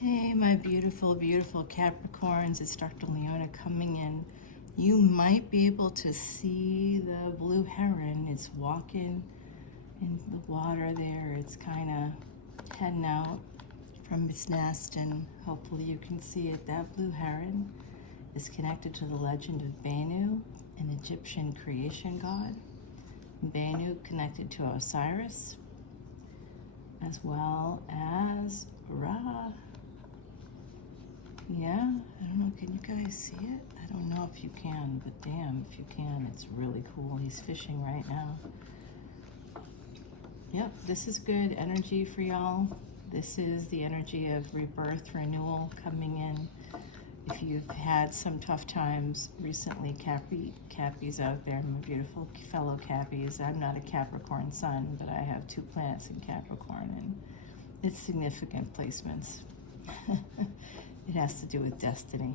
Hey, my beautiful, beautiful Capricorns, it's Dr. Leona coming in. You might be able to see the blue heron. It's walking in the water there. It's kind of heading out from its nest, and hopefully you can see it. That blue heron is connected to the legend of Banu, an Egyptian creation god. Banu connected to Osiris, as well as Ra. Yeah, I don't know, can you guys see it? I don't know if you can, but damn, if you can, it's really cool. He's fishing right now. Yep, this is good energy for y'all. This is the energy of rebirth, renewal coming in. If you've had some tough times recently, Cappies out there, my beautiful fellow Cappies. I'm not a Capricorn sun, but I have 2 planets in Capricorn, and it's significant placements. It has to do with destiny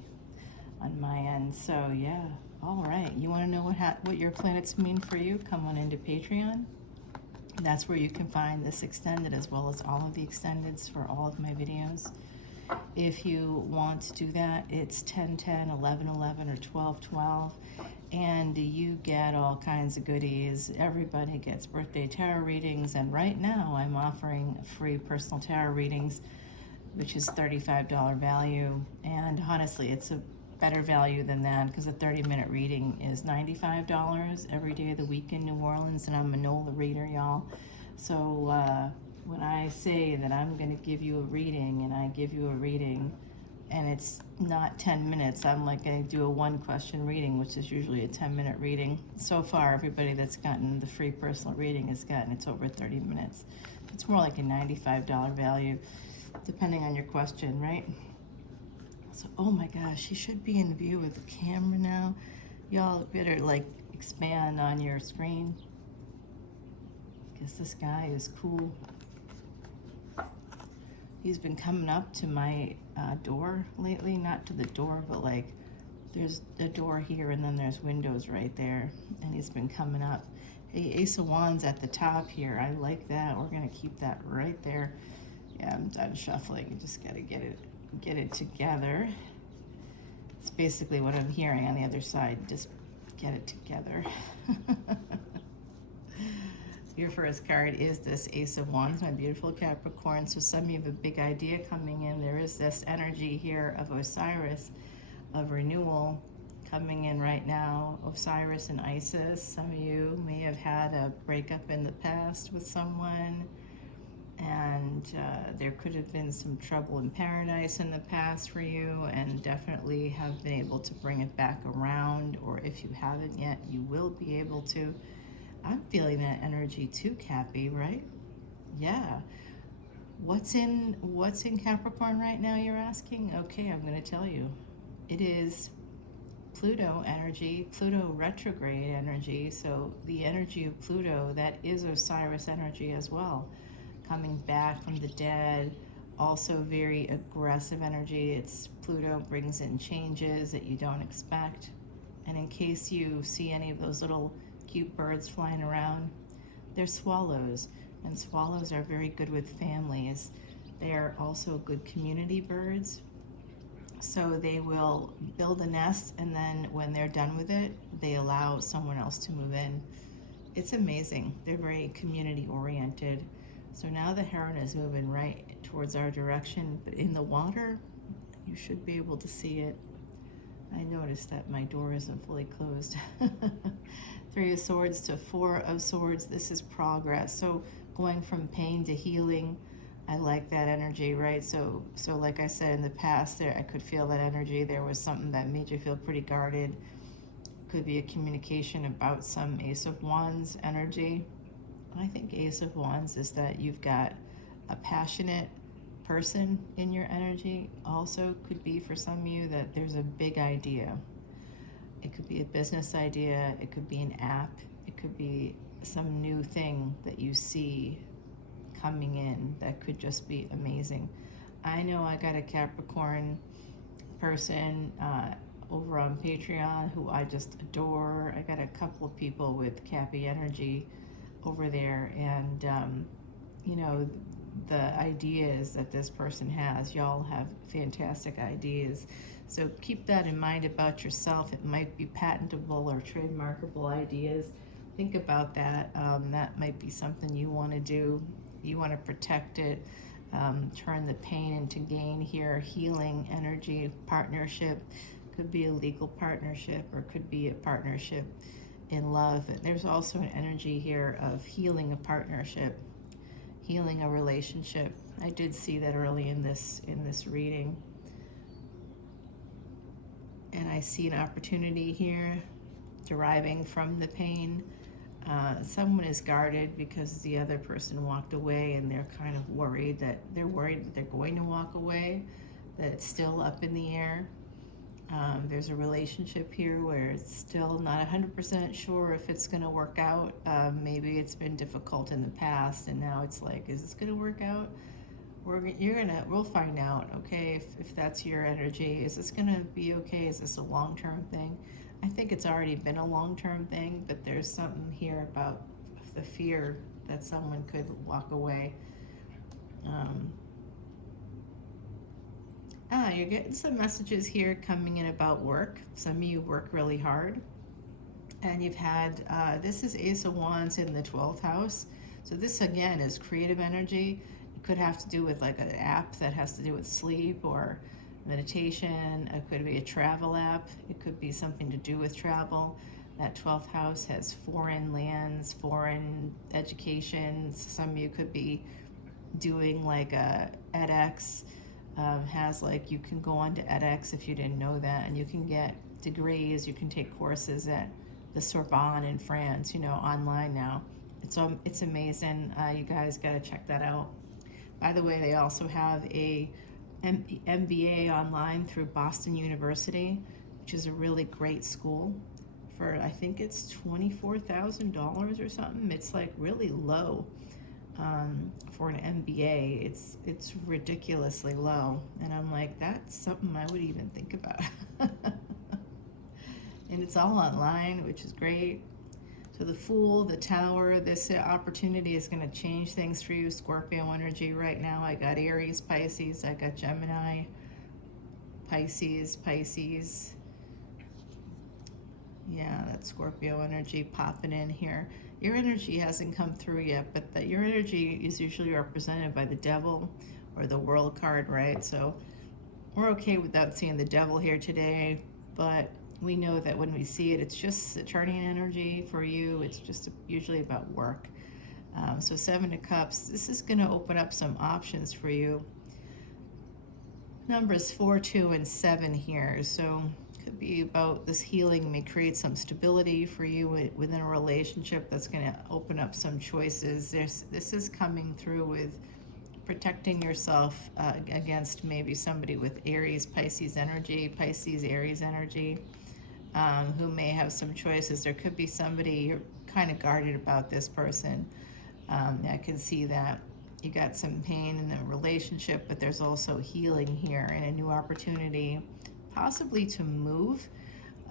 on my end. So yeah, all right. You want to know what your planets mean for you? Come on into Patreon. That's where you can find this extended as well as all of the extendeds for all of my videos. If you want to do that, it's 10/10, 11/11, or 12/12, and you get all kinds of goodies. Everybody gets birthday tarot readings, and right now I'm offering free personal tarot readings, which is $35 value. And honestly, it's a better value than that because a 30-minute reading is $95 every day of the week in New Orleans, and I'm a NOLA reader, y'all. So when I say that I'm going to give you a reading, and I give you a reading, and it's not 10 minutes, I'm like going to do a 1-question reading, which is usually a 10-minute reading. So far, everybody that's gotten the free personal reading has gotten it's over 30 minutes. It's more like a $95 value, depending on your question, right? So, oh my gosh, he should be in view with the camera now. Y'all better like expand on your screen, because this guy is cool. He's been coming up to my door lately, not to the door, but like there's a door here and then there's windows right there, and he's been coming up. Hey, Ace of Wands at the top here. I like that. We're gonna keep that right there. Yeah, I'm done shuffling. You just gotta get it together. It's basically what I'm hearing on the other side. Just get it together. Your first card is this Ace of Wands, my beautiful Capricorn. So some of you have a big idea coming in. There is this energy here of Osiris, of renewal coming in right now. Osiris and Isis. Some of you may have had a breakup in the past with someone, and there could have been some trouble in paradise in the past for you, and definitely have been able to bring it back around, or if you haven't yet, you will be able to. I'm feeling that energy too, Cappy, right? Yeah. What's in Capricorn right now, you're asking? Okay, I'm going to tell you. It is Pluto energy, Pluto retrograde energy. So the energy of Pluto, that is Osiris energy as well, coming back from the dead. Also very aggressive energy. It's Pluto brings in changes that you don't expect. And in case you see any of those little cute birds flying around, they're swallows, and swallows are very good with families. They are also good community birds, so they will build a nest, and then when they're done with it, they allow someone else to move in. It's amazing. They're very community oriented. So now the heron is moving right towards our direction, but in the water you should be able to see it. I noticed that my door isn't fully closed. 3 of Swords to 4 of Swords. This is progress. So going from pain to healing. I like that energy, right? So like I said in the past, there I could feel that energy. There was something that made you feel pretty guarded. Could be a communication about some Ace of Wands energy. I think Ace of Wands is that you've got a passionate person in your energy. Also could be for some of you that there's a big idea. It could be a business idea, it could be an app, it could be some new thing that you see coming in that could just be amazing. I know I got a Capricorn person over on Patreon who I just adore. I got a couple of people with Cappy energy over there, and you know, the ideas that this person has. Y'all have fantastic ideas. So keep that in mind about yourself. It might be patentable or trademarkable ideas. Think about that. That might be something you want to do. You want to protect it. Turn the pain into gain here. Healing energy, partnership. Could be a legal partnership or could be a partnership in love. There's also an energy here of healing a partnership, healing a relationship. I did see that early in this reading. And I see an opportunity here deriving from the pain. Someone is guarded because the other person walked away, and they're kind of worried that they're going to walk away, that it's still up in the air. There's a relationship here where it's still not 100% sure if it's going to work out. Maybe it's been difficult in the past, and now it's like, is this going to work out? We'll find out, okay, if that's your energy. Is this going to be okay? Is this a long-term thing? I think it's already been a long-term thing, but there's something here about the fear that someone could walk away. You're getting some messages here coming in about work. Some of you work really hard. And you've had, this is Ace of Wands in the 12th house. So this, again, is creative energy. It could have to do with like an app that has to do with sleep or meditation. It could be a travel app. It could be something to do with travel. That 12th house has foreign lands, foreign education. So some of you could be doing like a edX. Has like, you can go on to edX if you didn't know that, and you can get degrees. You can take courses at the Sorbonne in France, online now. It's amazing. You guys got to check that out. By the way, they also have a MBA online through Boston University, which is a really great school. For, I think it's $24,000 or something. It's like really low. For an MBA, it's ridiculously low, and I'm like, that's something I would even think about. And it's all online, which is great. So the Fool, the Tower, this opportunity is going to change things for you. Scorpio energy right now. I got Aries, Pisces. I got Gemini, Pisces. Yeah, that Scorpio energy popping in here. Your energy hasn't come through yet, but your energy is usually represented by the Devil or the World card, right? So we're okay without seeing the Devil here today, but we know that when we see it, it's just Saturnian energy for you. It's just usually about work. So 7 of Cups, this is going to open up some options for you. Numbers 4, 2, and 7 here. So could be about this healing may create some stability for you within a relationship that's going to open up some choices. This is coming through with protecting yourself against maybe somebody with Aries, Pisces energy, Pisces, Aries energy, who may have some choices. There could be somebody you're kind of guarded about this person. I can see that. You got some pain in the relationship, but there's also healing here and a new opportunity, possibly to move.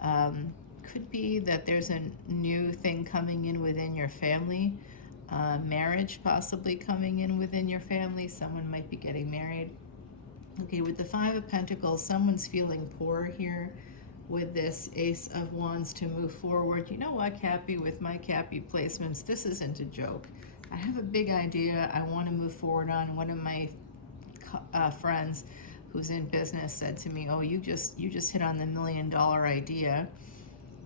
Could be that there's a new thing coming in within your family. Marriage possibly coming in within your family. Someone might be getting married. Okay, with the 5 of Pentacles, someone's feeling poor here with this Ace of Wands to move forward. You know what, Cappy, with my Cappy placements, this isn't a joke. I have a big idea I want to move forward on. One of my friends who's in business said to me, oh, you just hit on the $1 million idea,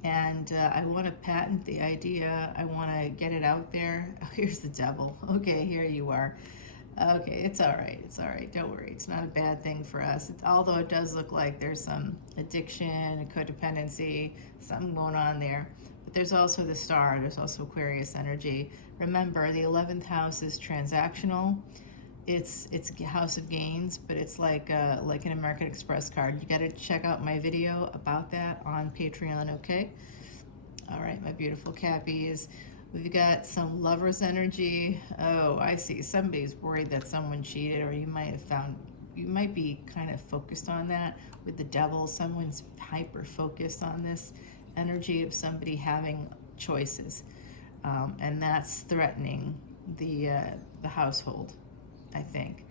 and I want to patent the idea. I want to get it out there. Oh, here's the Devil. Okay, here you are. Okay, it's all right, don't worry. It's not a bad thing for us. Although it does look like there's some addiction, a codependency, something going on there. But there's also the Star, there's also Aquarius energy. Remember, the 11th house is transactional. It's house of gains, but it's like an American Express card. You got to check out my video about that on Patreon, okay? All right, my beautiful Cappies. We've got some Lovers energy. Oh, I see. Somebody's worried that someone cheated, or you might be kind of focused on that with the Devil. Someone's hyper focused on this energy of somebody having choices, and that's threatening the household. I think.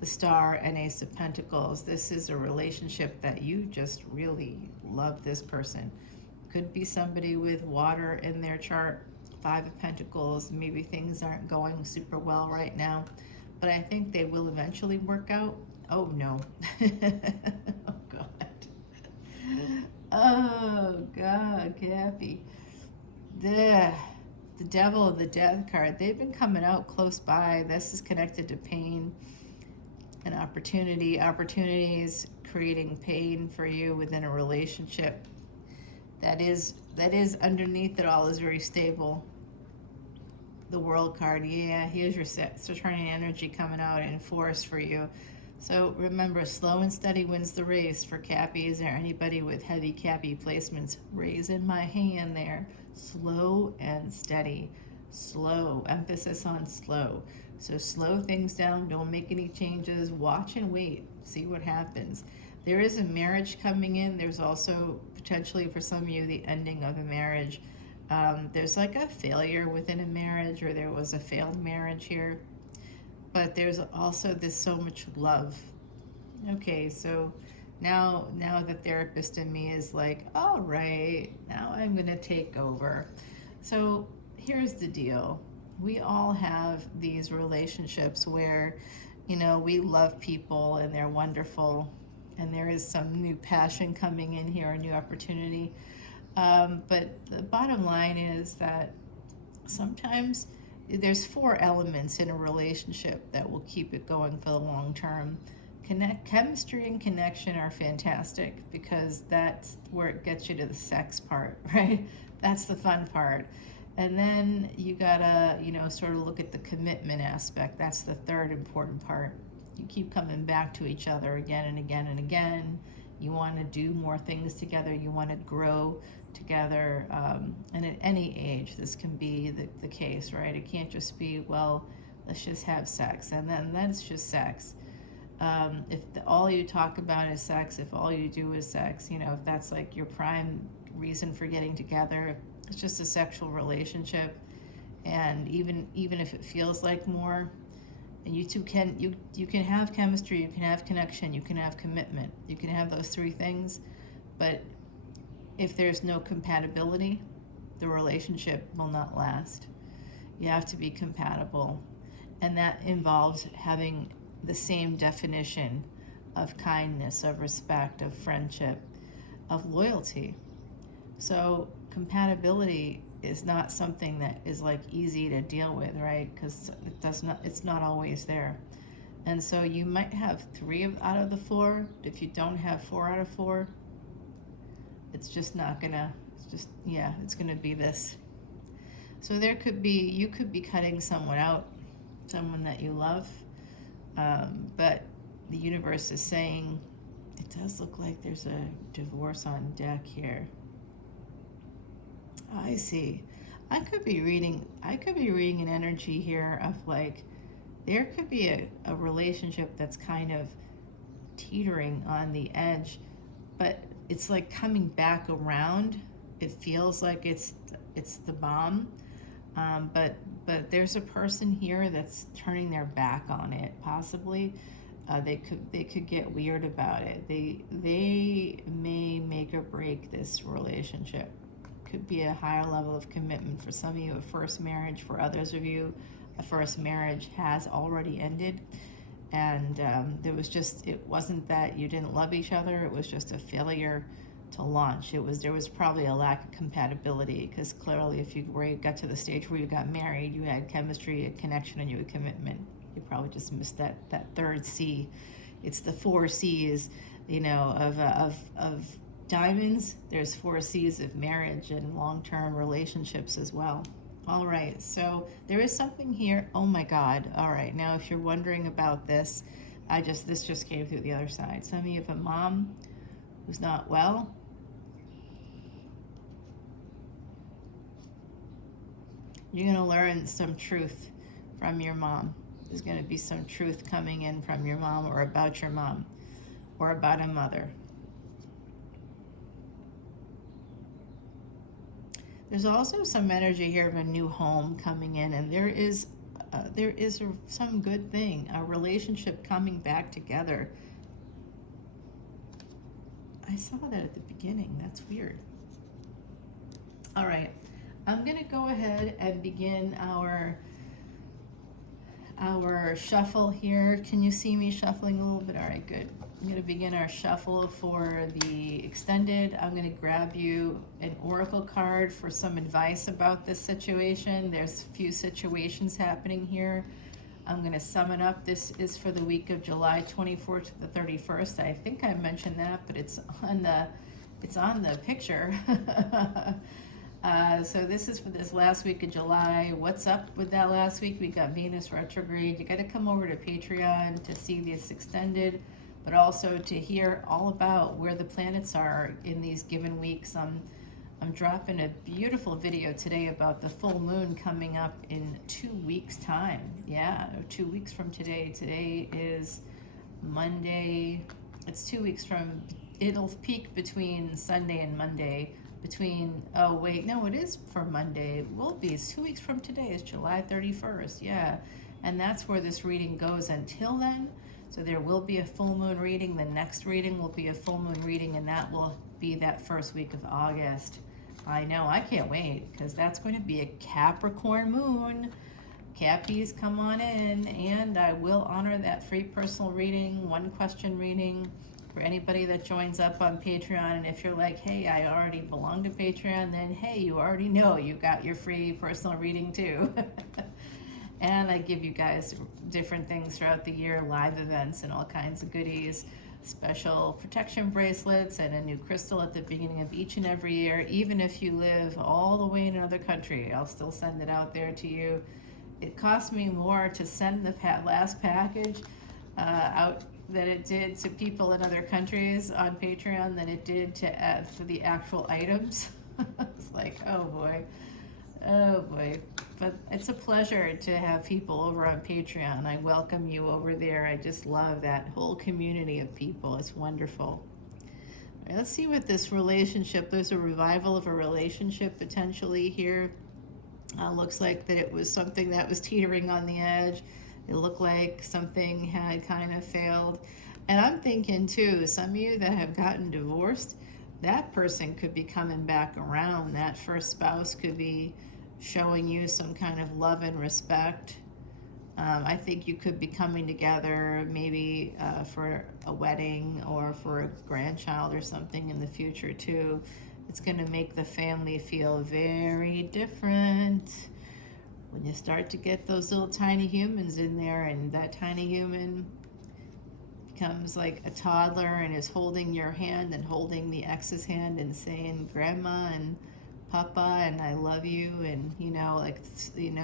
The Star and Ace of Pentacles. This is a relationship that you just really love this person. Could be somebody with water in their chart. Five of Pentacles. Maybe things aren't going super well right now, but I think they will eventually work out. Oh no. Oh God. Oh God, Cappy. The Devil and the Death card, they've been coming out close by. This is connected to pain and opportunity. Opportunities creating pain for you within a relationship that is underneath it all is very stable. The World card, yeah, here's your Saturnian energy coming out in force for you. So remember, slow and steady wins the race for Cappy. Is there anybody with heavy Cappy placements? Raising my hand there. Slow and steady. Slow, emphasis on slow. So slow things down, don't make any changes, watch and wait, see what happens. There is a marriage coming in. There's also potentially for some of you the ending of a marriage. There's like a failure within a marriage, or there was a failed marriage here. But there's also this so much love. Okay, so now the therapist in me is like, all right, now I'm gonna take over. So here's the deal. We all have these relationships where, you know, we love people and they're wonderful, and there is some new passion coming in here, a new opportunity. But the bottom line is that sometimes there's four elements in a relationship that will keep it going for the long term. Chemistry and connection are fantastic because that's where it gets you to the sex part, right? That's the fun part. And then you gotta, you know, sort of look at the commitment aspect. That's the third important part. You keep coming back to each other again and again and again. You want to do more things together. You want to grow together. And at any age, this can be the case, right? It can't just be, well, let's just have sex, and then that's just sex. If all you talk about is sex, if all you do is sex, you know, if that's like your prime reason for getting together, it's just a sexual relationship. And even if it feels like more, and you two can you can have chemistry, you can have connection, you can have commitment, you can have those three things, but if there's no compatibility, the relationship will not last. You have to be compatible, and that involves having the same definition of kindness, of respect, of friendship, of loyalty. So compatibility is not something that is like easy to deal with, right? Because it's not always there. And so you might have three out of the four. If you don't have 4 out of 4, it's just not gonna, it's gonna be this. So you could be cutting someone out, someone that you love, but the universe is saying, it does look like there's a divorce on deck here. I see. I could be reading an energy here of like, there could be a relationship that's kind of teetering on the edge, but it's like coming back around. It feels like it's the bomb, but there's a person here that's turning their back on it. Possibly, they could get weird about it. They may make or break this relationship. Could be a higher level of commitment for some of you. A first marriage, for others of you, a first marriage has already ended, and it wasn't that you didn't love each other. It was just a failure to launch. There was probably a lack of compatibility, because clearly if you got to the stage where you got married, you had chemistry, you had connection, and you had commitment. You probably just missed that third C. It's the 4 C's, you know, of diamonds. There's 4 C's of marriage and long-term relationships as well. All right, so there is something here. Oh my God. All right, now if you're wondering about this, this just came through the other side. Some of you have a mom who's not well. You're going to learn some truth from your mom. There's going to be some truth coming in from your mom, or about your mom, or about a mother. There's also some energy here of a new home coming in, and there is there is some good thing, a relationship coming back together. I saw that at the beginning. That's weird. All right, I'm going to go ahead and begin our shuffle here. Can you see me shuffling a little bit? All right, good. I'm going to begin our shuffle for the extended. I'm going to grab you an oracle card for some advice about this situation. There's a few situations happening here. I'm going to sum it up. This is for the week of July 24th to the 31st. I think I mentioned that, but it's on the picture. So this is for this last week of July. What's up with that last week? We got Venus retrograde. You got to come over to Patreon to see this extended, but also to hear all about where the planets are in these given weeks. I'm dropping a beautiful video today about the full moon coming up in 2 weeks' time. Yeah, 2 weeks from today. Today is Monday. It's 2 weeks from, it'll peak between Sunday and Monday. Oh wait, no, it is for Monday. It will be. It's 2 weeks from today. It's July 31st. Yeah. And that's where this reading goes until then. So there will be a full moon reading. The next reading will be a full moon reading, and that will be that first week of August. I know, I can't wait, because that's going to be a Capricorn moon. Cappies, come on in, and I will honor that free personal reading, 1 question reading for anybody that joins up on Patreon. And if you're like, hey, I already belong to Patreon, then hey, you already know you got your free personal reading too. And I give you guys different things throughout the year, live events and all kinds of goodies, special protection bracelets and a new crystal at the beginning of each and every year. Even if you live all the way in another country, I'll still send it out there to you. It cost me more to send the last package out than it did to people in other countries on Patreon than it did to add for the actual items. It's like, oh boy. But it's a pleasure to have people over on Patreon. I welcome you over there. I just love that whole community of people. It's wonderful. All right, let's see what this relationship, there's a revival of a relationship potentially here. Looks like that it was something that was teetering on the edge. It looked like something had kind of failed. And I'm thinking too, some of you that have gotten divorced, that person could be coming back around. That first spouse could be showing you some kind of love and respect. I think you could be coming together maybe for a wedding or for a grandchild or something in the future too. It's going to make the family feel very different when you start to get those little tiny humans in there, and that tiny human becomes like a toddler and is holding your hand and holding the ex's hand and saying grandma and papa and I love you, and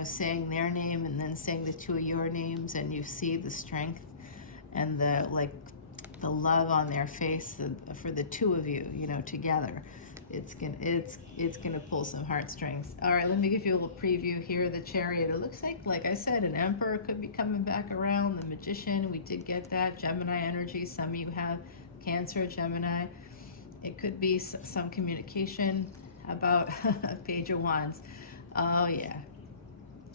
saying their name and then saying the 2 of your names, and you see the strength and the love on their face for the 2 of you, together. It's gonna pull some heartstrings. All right, let me give you a little preview here. The Chariot. It looks like I said, an Emperor could be coming back around. The Magician, we did get that. Gemini energy. Some of you have Cancer, Gemini. It could be some communication about Page of Wands. Oh yeah,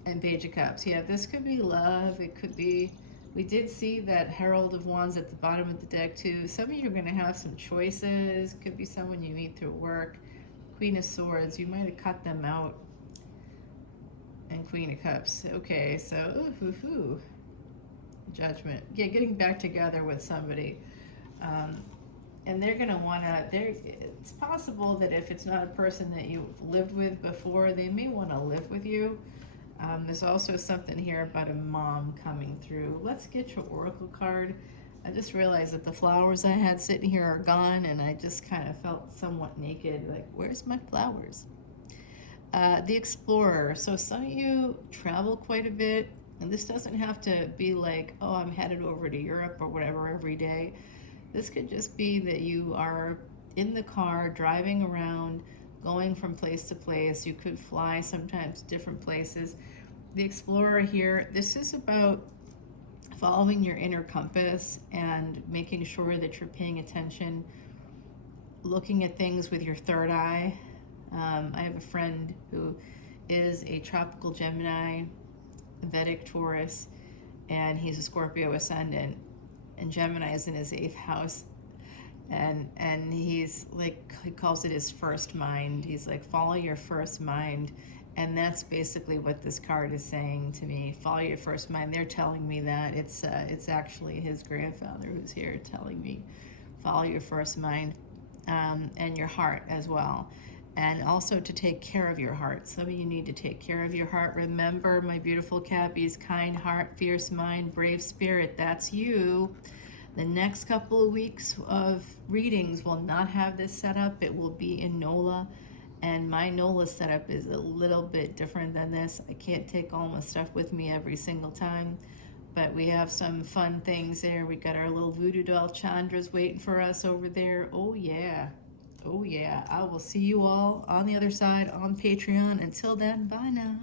and Page of Cups. Yeah, this could be love. It could be. We did see that Herald of Wands at the bottom of the deck too. Some of you are going to have some choices. Could be someone you meet through work. Queen of Swords. You might have cut them out. And Queen of Cups. Okay, so Judgment. Yeah, getting back together with somebody. And they're going to want to, it's possible that if it's not a person that you lived with before, they may want to live with you. There's also something here about a mom coming through. Let's get your oracle card. I just realized that the flowers I had sitting here are gone, and I just kind of felt somewhat naked. Like, where's my flowers? The Explorer. So some of you travel quite a bit, and this doesn't have to be like, oh, I'm headed over to Europe or whatever every day. This could just be that you are in the car, driving around, going from place to place. You could fly sometimes to different places. The Explorer here, this is about following your inner compass and making sure that you're paying attention, looking at things with your third eye. I have a friend who is a tropical Gemini. Vedic Taurus, and he's a Scorpio Ascendant, and Gemini is in his 8th house. And he's like, he calls it his first mind. He's like, follow your first mind. And that's basically what this card is saying to me. Follow your first mind. They're telling me that it's actually his grandfather who's here telling me, follow your first mind, and your heart as well. And also to take care of your heart. Some of you need to take care of your heart. Remember, my beautiful Cappies, kind heart, fierce mind, brave spirit, that's you. The next couple of weeks of readings will not have this setup. It will be in NOLA. And my NOLA setup is a little bit different than this. I can't take all my stuff with me every single time. But we have some fun things there. We got our little voodoo doll Chandra's waiting for us over there. Oh yeah. Oh yeah. I will see you all on the other side on Patreon. Until then, bye now.